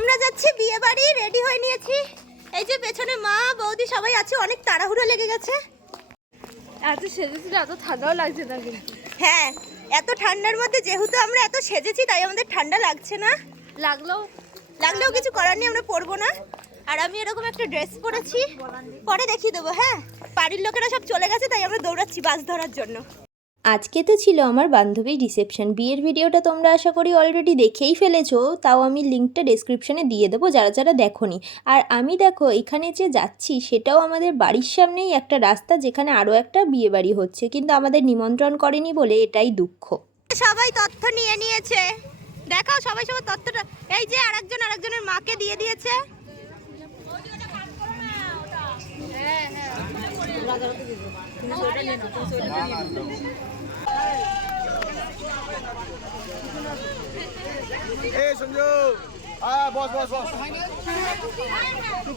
আমরা যাচ্ছি বিয়ে বাড়ি রেডি হয়ে নিয়েছি। এই যে পেছনে মা বৌদি সবাই আছে অনেক তাড়াহুড়ো লেগে গেছে। এত সেজেছিল এত ঠান্ডাও লাগছে না কিন্তু। হ্যাঁ এত ঠান্ডার মধ্যে যেহেতু আমরা এত সেজেছি তাই আমাদের ঠান্ডা লাগছে না। লাগলেও লাগলেও কিছু করার নেই আমরা পরবো না। আর আমি এরকম একটা ড্রেস পরেছি। পরে দেখিয়ে দেবো হ্যাঁ? বাড়ির লোকেরা সব চলে গেছে তাই আমরা দৌড়াচ্ছি বাস ধরার জন্য। আজকে তো ছিল আমার বান্ধবীর রিসেপশন বিয়ের ভিডিওটা তোমরা আশা করি অলরেডি দেখেই ফেলেছো তাও আমি লিঙ্কটা ডেসক্রিপশনে দিয়ে দেবো যারা যারা দেখোনি। আর আমি দেখো এখানে যে যাচ্ছি সেটাও আমাদের বাড়ির সামনেই একটা রাস্তা যেখানে আরও একটা বিয়ে বাড়ি হচ্ছে। কিন্তু আমাদের নিমন্ত্রণ করেনি বলে এটাই দুঃখ। সবাই তথ্য নিয়ে নিয়েছে। দেখাও সবাই সবার তথ্যটা। এই যে আরেকজন আরেকজনের মাকে দিয়ে দিয়েছে। এই সঞ্জু আয় বস বস বস।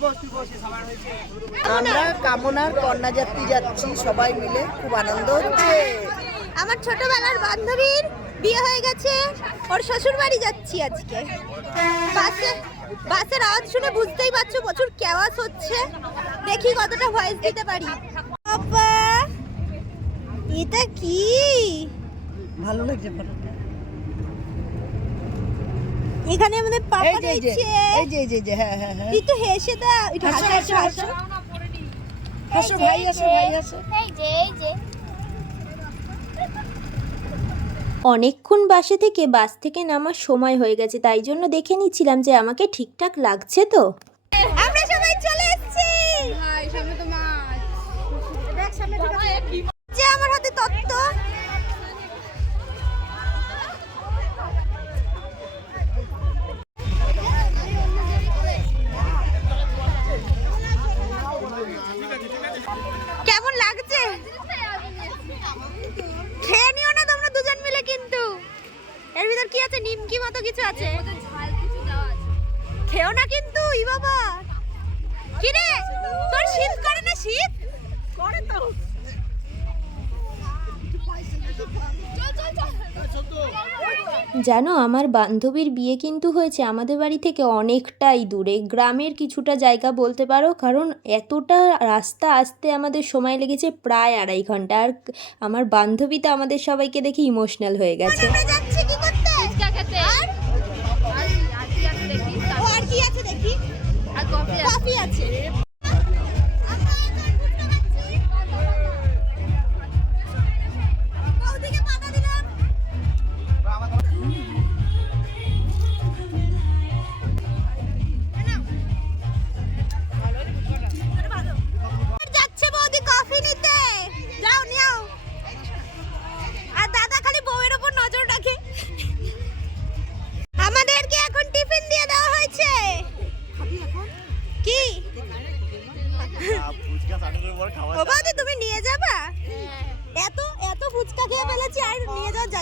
বস আমরা কামনার কন্যাযাত্রী যাচ্ছি সবাই মিলে খুব আনন্দ হচ্ছে। আমার ছোটবেলার বান্ধবীর বিয়ে হয়ে গেছে ওর শ্বশুর বাড়ি যাচ্ছি আজকে। বাসে বাসের আওয়াজ শুনে বুঝতেই পারছ প্রচুর কেওয়াস হচ্ছে। দেখি কতটা ভয়েস দিতে পারি। বাবা এটা কি? ভালো লাগছে এখানে আমাদের এই পাপা যে এই যে রয়েছে। এই যে এই যে, যে হ্যাঁ হ্যাঁ হ্যাঁ। তুই তো হেসে দা একটু হাসো হাসো হাসো হাসো। হাসো হাসো ভাই হাসো। ভাই হাসো অনেকক্ষণ বাসে থেকে বাস থেকে নামার সময় হয়ে গেছে তাই জন্য দেখে নিচ্ছিলাম যে আমাকে ঠিকঠাক লাগছে তো। যে আমার হাতে তত্ত্ব। কেমন লাগছে? খেয়ে নিও না তোমরা দুজন মিলে কিন্তু। এর ভিতর কি আছে? নিমকি মতো কিছু আছে। খেও না কিন্তু, ই বাবা। কি রে তোর শীত করে না শীত? করে তো। জানো আমার বান্ধবীর বিয়ে কিন্তু হয়েছে আমাদের বাড়ি থেকে অনেকটাই দূরে। গ্রামের কিছুটা জায়গা বলতে পারো কারণ এতটা রাস্তা আসতে আমাদের সময় লেগেছে প্রায় আড়াই ঘণ্টা। আর আমার বান্ধবী তো আমাদের সবাইকে দেখে ইমোশনাল হয়ে গেছে। ফুচকা খেতে। আর? আর কি আছে দেখি? আর কি আছে দেখি? আর কফি আছে।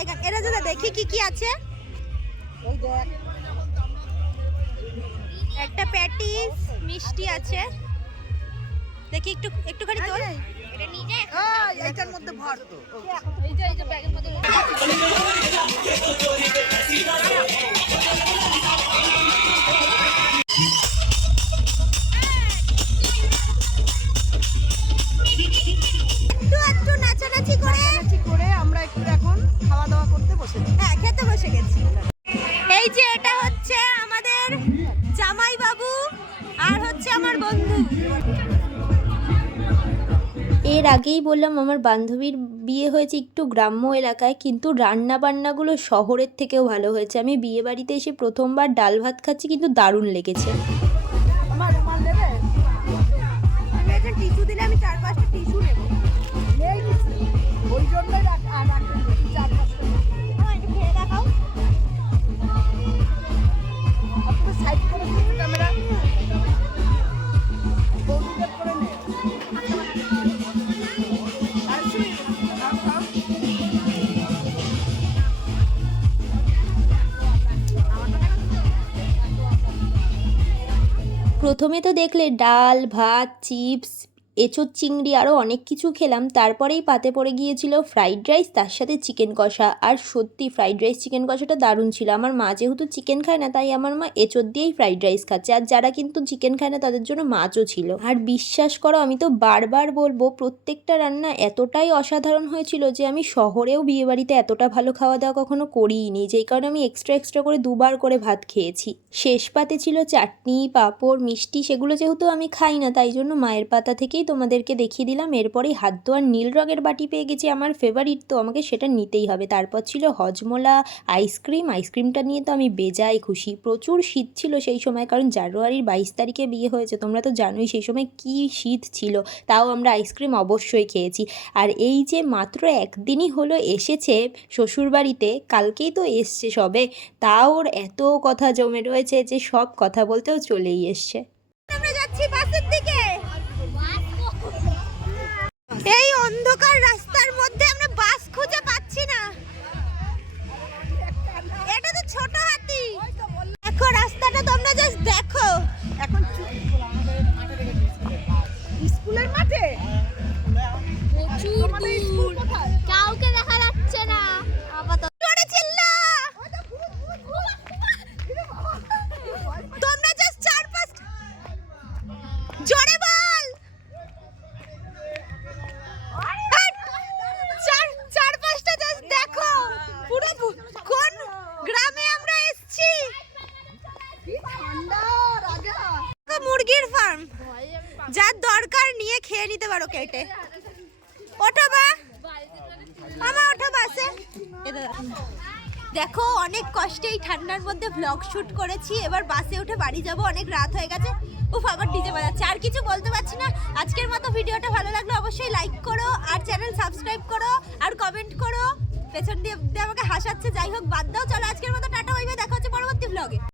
জায়গা। এরা যদি দেখি কি কি আছে। ওই দেখ। একটা প্যাটিস মিষ্টি আছে। দেখি একটু একটুখানি তোর এটা নিজে যা এইটার মধ্যে ভর। তো এই যে এই যে ব্যাগের মধ্যে হ্যাঁ খেতে বসে গেছি। এই যে এটা হচ্ছে আমাদের জামাই বাবু আর হচ্ছে আমার বন্ধু। এর আগেই বললাম আমার বান্ধবীর বিয়ে হয়েছে একটু গ্রাম্য এলাকায় কিন্তু রান্না বান্নাগুলো শহরের থেকেও ভালো হয়েছে। আমি বিয়ে বাড়িতে এসে প্রথমবার ডাল ভাত খাচ্ছি কিন্তু দারুণ লেগেছে। আমার দিলে আমি চার পাঁচটা প্রথমে তো দেখলে ডাল ভাত চিপস এঁচোর চিংড়ি আরও অনেক কিছু খেলাম। তারপরেই পাতে পড়ে গিয়েছিল ফ্রাইড রাইস, তার সাথে চিকেন কষা। আর সত্যি ফ্রাইড রাইস, চিকেন কষাটা দারুণ ছিল। আমার মা যেহেতু চিকেন খায় না, তাই আমার মা এঁচোর দিয়েই ফ্রাইড রাইস খাচ্ছে। আর যারা কিন্তু চিকেন খায় না, তাদের জন্য মাছও ছিল। আর বিশ্বাস করো, আমি তো বারবার বলব, প্রত্যেকটা রান্না এতটাই অসাধারণ হয়েছিল যে আমি শহরেও বিয়েবাড়িতে এতটা ভালো খাওয়া দাওয়া কখনো করিনি যেই কারণে আমি এক্সট্রা এক্সট্রা করে দুবার করে ভাত খেয়েছি। শেষ পাতে ছিল চাটনি, পাঁপড়, মিষ্টি, সেগুলো যেহেতু আমি খাই না, তাই জন্য মায়ের পাতা থেকেই তোমাদেরকে দেখিয়ে দিলাম। এরপরেই হাত ধোয়ার নীল রঙের বাটি পেয়ে গেছি আমার ফেভারিট তো আমাকে সেটা নিতেই হবে। তারপর ছিল হজমোলা আইসক্রিম। আইসক্রিমটা নিয়ে তো আমি বেজায় খুশি। প্রচুর শীত ছিল সেই সময়, কারণ জানুয়ারির বাইশ তারিখে বিয়ে হয়েছে। তোমরা তো জানোই সেই সময় কি শীত ছিল। তাও আমরা আইসক্রিম অবশ্যই খেয়েছি। আর এই যে মাত্র একদিনই হলো এসেছে শ্বশুরবাড়িতে, কালকেই তো এসছে সবে, তাও এত কথা জমে রয়েছে যে সব কথা বলতেও চলেই এসছে। আমরা যাচ্ছি বাসের দিকে। এই অন্ধকার রাস্তার মধ্যে আমরা বাস যার দরকার নিয়ে খেয়ে নিতে পারো কেটে। ওঠো বা। আমা ওঠো বাসে দেখো, অনেক কষ্টে এই ঠান্ডার মধ্যে ব্লগ শুট করেছি। এবার বাসে উঠে বাড়ি যাব, অনেক রাত হয়ে গেছে। উফ, আবার ডিজে বাজাচ্ছে। আর কিছু বলতে পারছি না। আজকের মতো ভিডিওটা ভালো লাগলে অবশ্যই লাইক করো, আর চ্যানেল সাবস্ক্রাইব করো, আর কমেন্ট করো। পেছন দিয়ে আমাকে হাসাচ্ছে। যাই হোক, বাদ দাও। চলো আজকের মতো টাটা হইবে দেখা হচ্ছে পরবর্তী ব্লগে